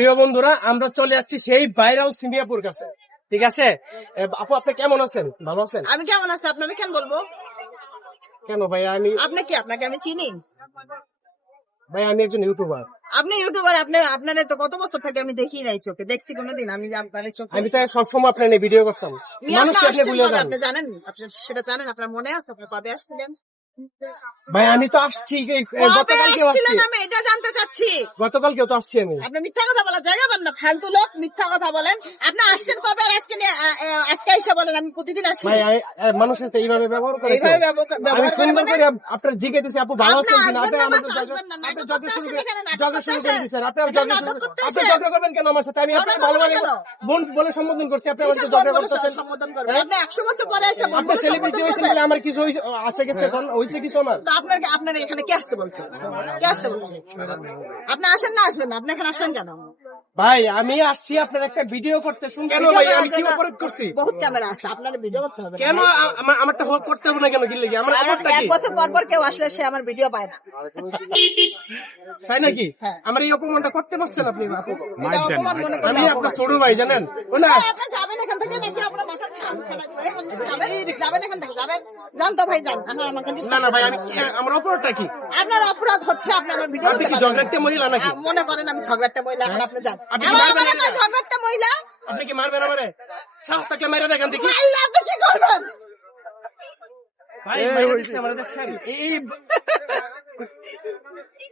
প্রিয় বন্ধুরা, আমরা চলে আসছি সেই ভাইরাল সিমিয়াপুর কাছে। ঠিক আছে আপু, আপনি কেমন আছেন? ভালো আছেন? আমি কেমন আছি আপনাকে কেন বলবো? কেন ভাই? আপনি কি? আপনাকে আমি চিনি? আমি একজন ইউটিউবার। আপনি ইউটিউবার? আপনার তো কত বছর থেকে আমি দেখি নাই চোখে, দেখছি কোনোদিন আমি আপনার চোখে? আমি তো সবসময় আপনার নিয়ে ভিডিও করতাম। মানুষ আপনি আপনি ভুলে যান। আপনি জানেন? আপনি সেটা জানেন? আপনার মনে আছে আপনি কবে আসছিলেন? ভাই আমি তো আসছি, কবে গতকালকেও আসছি। আসছিলেন আমি এটা জানতে চাচ্ছি। গতকালকেও তো আসছি আমি। আপনি মিথ্যা কথা বলার জায়গা পান না, ফালতু লোক, মিথ্যা কথা বলেন। আপনি আসছেন কবে আর আজকে এসে বলেন আমি প্রতিদিন আসি? ভাই মানুষের সাথে এইভাবে ব্যবহার করে কেউ? এইভাবে আমি ব্যবহার করে সুন্দর মানে? করে আপনার জিজ্ঞেসেছি আপু ভালো আপনি আছেন কিনা। আসবেন আপনি না, আমাদের বাস আসবেন না, নাটক জগ করতে শুরু আসেন এখানে, নাটক জগ করতে শুরু করে আসেন। দিচ্ছেন। আপনি এখানে নাটক করতে আপনি আসেন। ঝগড়া করবেন কেন আমার সাথে? আমি আপনাকে ঝগড়া ভালো করবো ভালো না কেন? বোন বলে সম্বোধন করছি, আপনি আমার সাথে কিসের ঝগড়া বোন বলে করতেছেন। সম্বোধন করবেন? আপনি 100 বছর পরে এসে বোন আপনি বলে সেলিব্রিটি সম্বোধন হয়েছেন করবেন? বলে আমার কিছু আছে গেছে, এখন হয়েছে কিছু আমার। তো আপনার এখানে কে আসতে বলছে? কে আসতে বলছে? আপনি আসেন না আসবেন না? আপনি এখানে আসেন কেন? ভাই আমি আসছি আপনার একটা ভিডিও করতে। শুন কেন ভাই, আমি কি অপরাধ করছি? বহুত ক্যামেরা আছে, আপনার ভিডিও করতে হবে না। কেন আমারটা করতে হবে না কেন? কি লেগে আমার অপরাধটা এক কি? বছর পর পর কেউ আসলে সে আমার ভিডিও পায় না। তাই নাকি? হ্যাঁ। আমার এই অপমানটা করতে পারছেন আপনি? আপু, এটা অপমান মনে করেন? আমি আপনার ছোট ভাই, জানেন ও না? আপনি যাবেন এখান থেকে নাকি আপনার মাথা যাবেন এখান থেকে? যান তো ভাই, যান। এখন আমাকে না না ভাই, আমার অপরাধটা কি? আপনার অপরাধ হচ্ছে আপনি আমার ভিডিও আপনি করতে কি পারবেন না। ঝগড়াতে মহিলা নাকি? মনে করেন আমি ঝগড়াটা মহিলা, এখন আপনি যান। আপনি কি আমার মারবেন মনে না? করেন ঝগড়াটা মহিলা। আপনি কি মারবেন আমারে? সাহস থাকলে মেরে দেখান দেখি। মারলে আপনি কি করবেন? ভাই মেরে দিচ্ছে, আমার দেখছেন?